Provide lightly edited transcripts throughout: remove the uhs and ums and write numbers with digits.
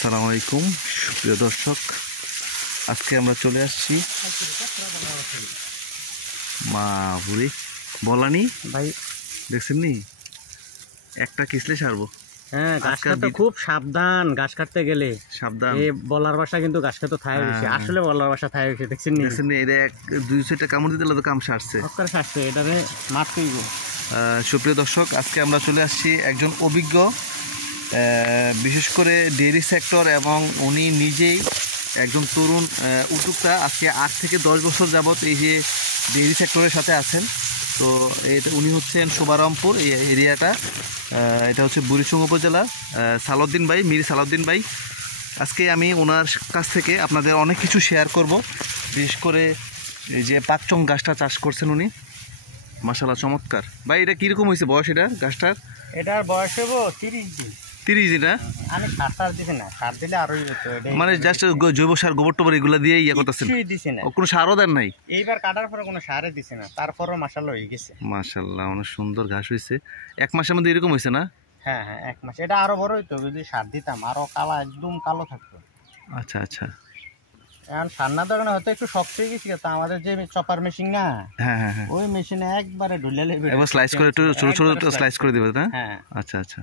আসসালামু আলাইকুম প্রিয় দর্শক, আজকে আমরা চলে আসছি মাহুরি বলানি ভাই। দেখছেন নি একটা কিসলে সারবো। হ্যাঁ, গাছ কাটতে খুব সাবধান, গাছ কাটতে গেলে সাবধান। এই বলার বাসা কিন্তু গাছ কাটতে থায় বেশি, আসলে বলার বাসা থায় বেশি। দেখছেন নি এটা দুই সাইডটা কামড় দিতে তো কাম সারছে সারছে, এটারে মারতেইব। সুপ্রিয় দর্শক, আজকে আমরা চলে আসছি একজন অভিজ্ঞ, বিশেষ করে ডেয়ারি সেক্টর, এবং উনি নিজেই একজন তরুণ উদ্যোক্তা। আজকে 8 থেকে 10 বছর যাবত এই যে ডেয়ারি সেক্টরের সাথে আছেন। তো এটা উনি হচ্ছেন শোভারামপুর এই এরিয়াটা, এটা হচ্ছে বুড়িচং উপজেলা। সালাউদ্দিন ভাই, মীর সালাউদ্দিন ভাই। আজকে আমি ওনার কাছ থেকে আপনাদের অনেক কিছু শেয়ার করব। বিশেষ করে এই যে পাকচং গাছটা চাষ করছেন উনি, মাশাআল্লাহ চমৎকার। ভাই এটা কীরকম হয়েছে বয়স এটা গাছটার? এটার বয়স হবো 30 দিন। 30 দিন? আমি সার দিছি না, সার দিলে আরোই হতো। মানে জাস্ট জৈব সার, গোবর টোবর এগুলো দিয়ে ইয়ে করতেছেন? দিছি না, কোনো সারও দেন নাই? এইবার কাটার পরে কোনো সারে দিছি না, তারপরও মাশাআল্লাহ হয়ে গেছে। মাশাআল্লাহ অনেক সুন্দর ঘাস হয়েছে। 1 মাসের মধ্যে এরকম হয়েছে না? হ্যাঁ হ্যাঁ, 1 মাস। এটা আরো বড় হইতো যদি সার দিতাম, আরো কালা, একদম কালো থাকতো। আচ্ছা আচ্ছা। এখন সার না দেওয়ার হয়তো একটু শক্ত হয়ে গেছে। তো আমাদের যে চপার মেশিন না, হ্যাঁ হ্যাঁ হ্যাঁ, ওই মেশিনে একবারে ঢুলে লেবে, একবার স্লাইস করে একটু ছোট ছোট স্লাইস করে দিবে না? হ্যাঁ আচ্ছা আচ্ছা।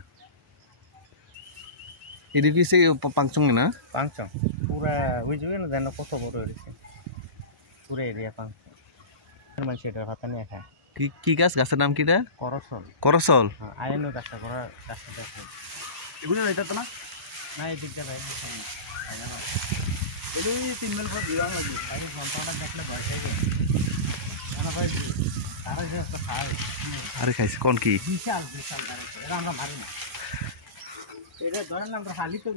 এদিকে সে পাংচং না? পাংচং পুরা ওই যুগে না, জানো কত বড় হয়েছে পুরো এরিয়া পাংচং। মানুষ এটা ভাতা নিয়ে খায়। কি গাছ? গাছের নাম কিটা? করসল। করসল? হ্যাঁ, আয়নো গাছটা করা গাছটা দেখো। এগুলো এটা তো না? না, এই দিকটা ভাই এগুলো 3 মিনিট পর দিওয়া লাগবে। আগে ঘন্টাটা দেখলে ভয় খাইবে না ভাই। তারা যে একটা খায়, আরে খাইছে কোন কি? বিশাল বিশাল দাঁড়ায়, এটা আমরা মারি না। এটা ধরেন আমরা হালি তো